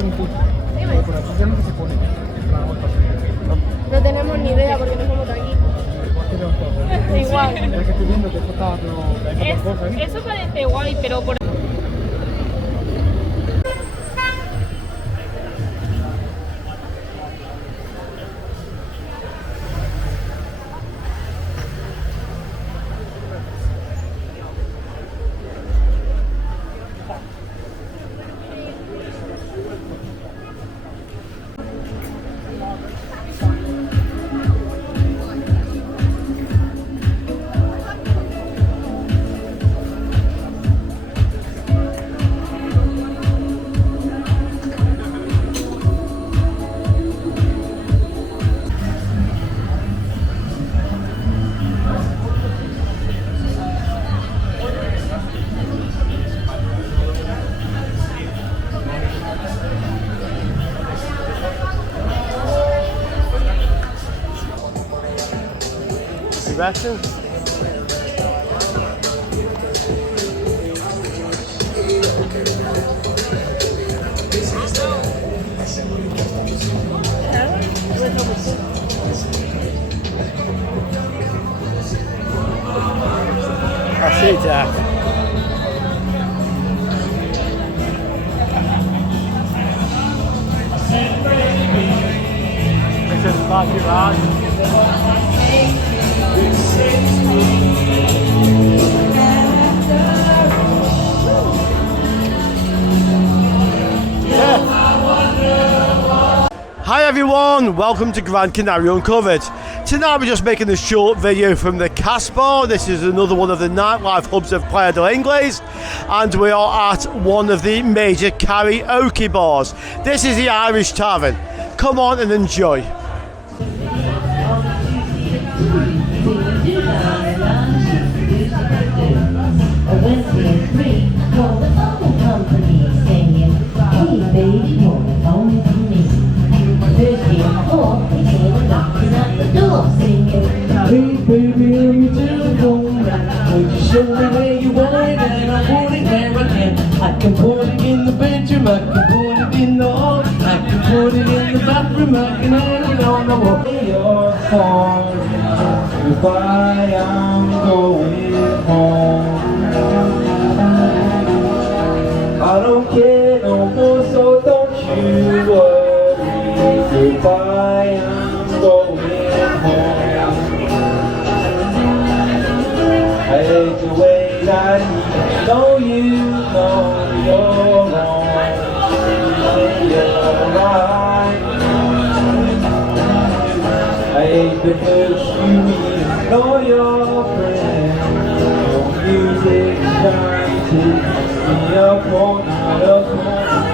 tienen que por aquí ya no se pone. No tenemos ni idea porque no somos de aquí. Igual. Es que estoy viendo que esto está otro cosa, ¿eh? Eso parece guay, pero por... Reckon? I see that. It's just party ride. Hi everyone, welcome to Gran Canaria Uncovered. Tonight we're just making a short video from the Casbah. This is another one of the nightlife hubs of Playa del Ingles, and we are at one of the major karaoke bars. This is the Irish Tavern. Come on and enjoy. Hey baby, let me telephone. Would you show me where you want it and I'll put it where I can. I can put it in the bedroom, I can put it in the hall, I can put it in the bathroom, I can hang it on the wall. Your phone, goodbye, I'm going home. I don't care no more, so don't you worry. Goodbye, I'm going home. I hate the way that you know you're wrong. You're right. I hate the first you know your friend. Your music is trying to keep me up all night, up all night.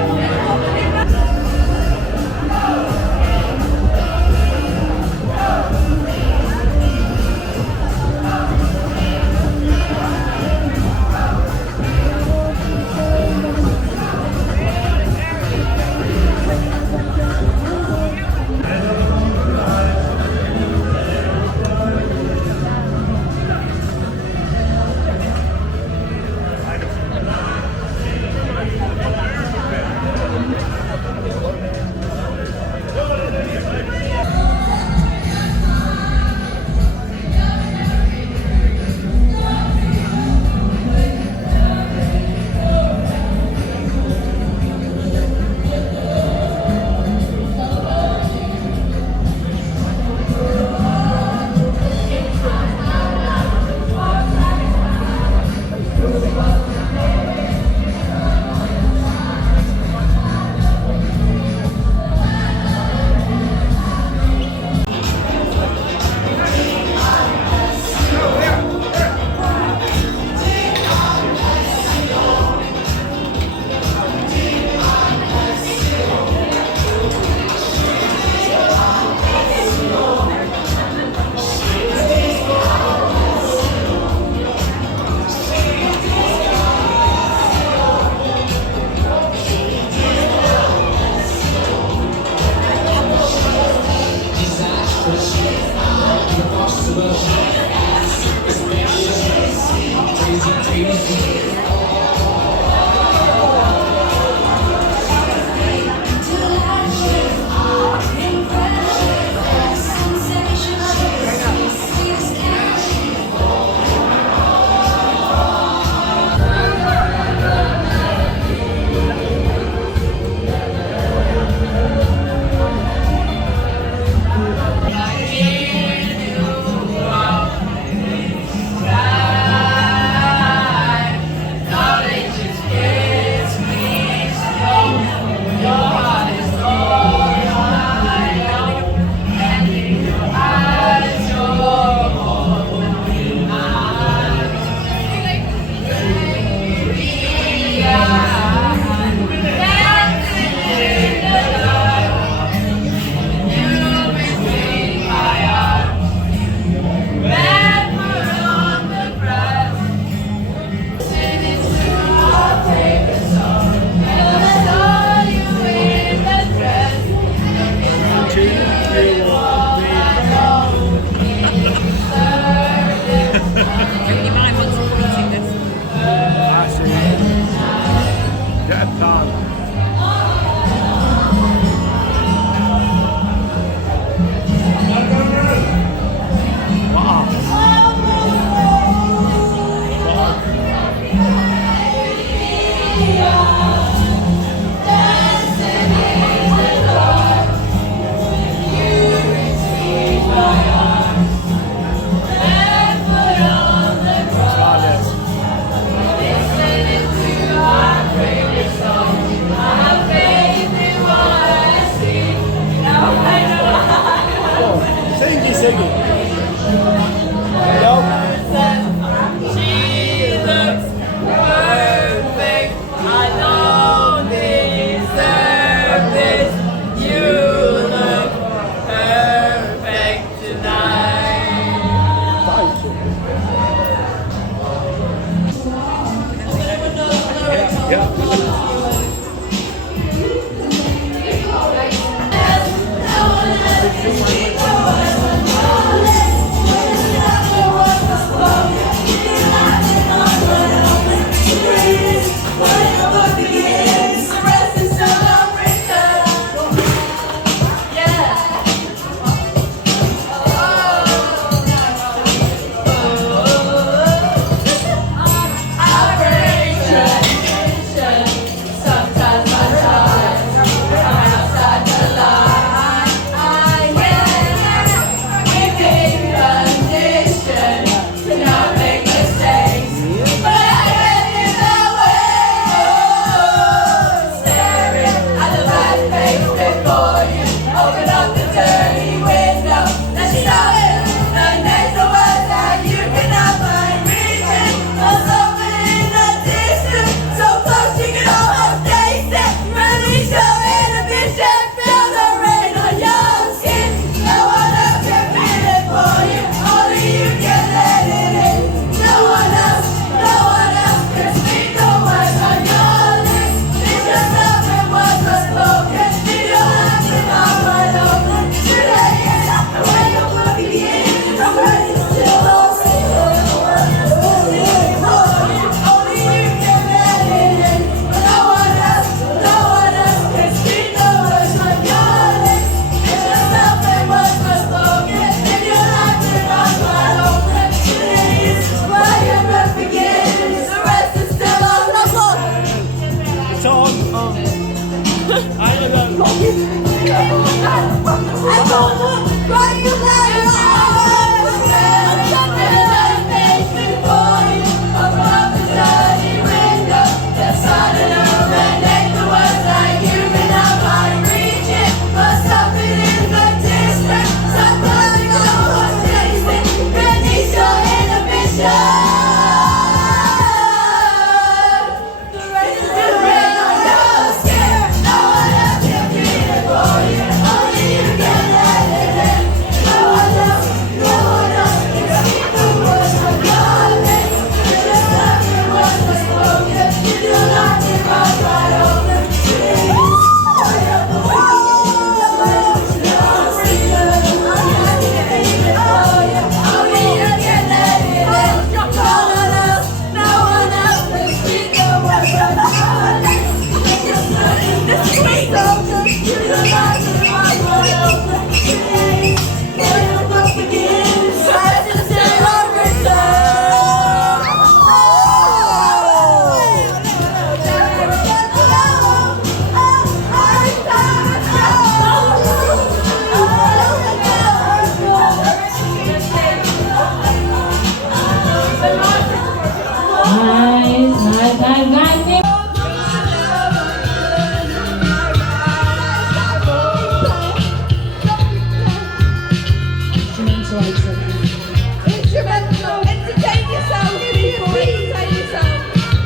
Instrumental, entertain yourself, give me a beat, entertain yourself.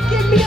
Give me a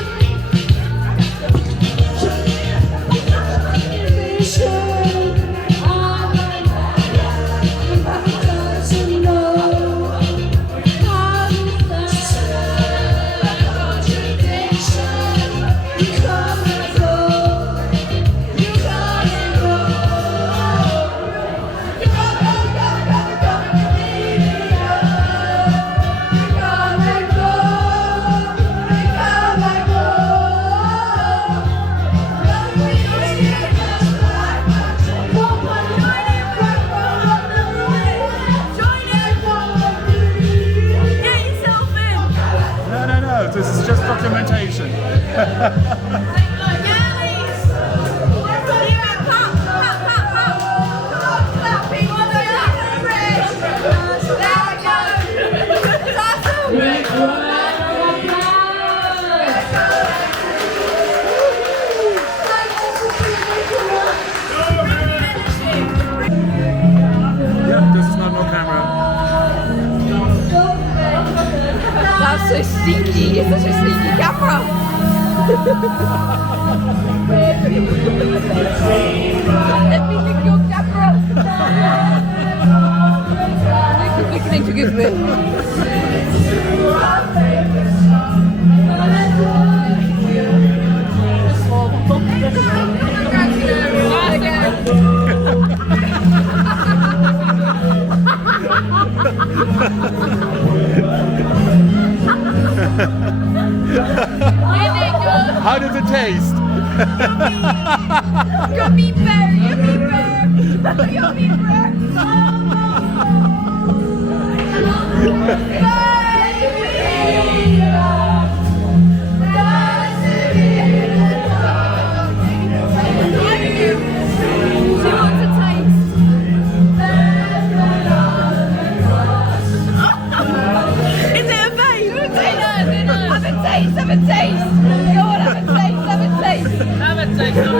No, this is just documentation. Yeah, this is not no camera. That's so sneaky, it's such a sneaky camera. Let me lick your camera. Lick me. How does it taste? Yummy bear, yummy bear, yummy bear. She wants a taste. Is it a vape? Have a taste, have a taste. Go on, have a taste, have a taste. Have a taste, have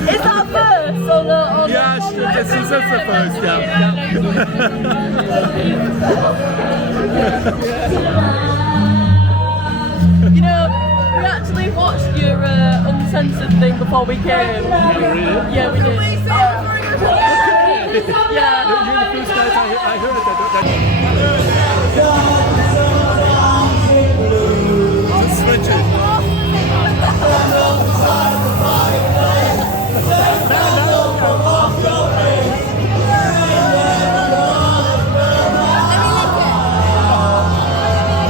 Is that first or the? Yes, this is the first, yeah. You know, we actually watched your uncensored thing before we came. Yeah, we did. Yeah. You're the first guys I heard it. Just switch it.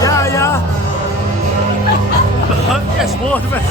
Yeah. Yes, more of it.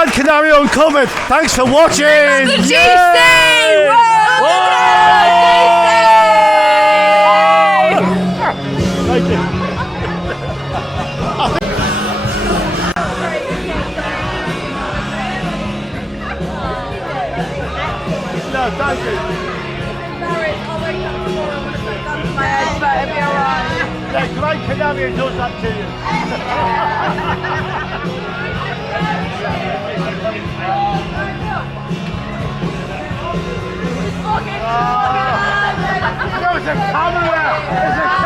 Gran Canaria Uncovered. Thanks for watching. GC! Yay! Thank you. No, thank you. Sorry, I'll wake up tomorrow when it's like done to my head, but it'll be alright. Yeah, Gran Canaria does that to you. There's a camera! There's a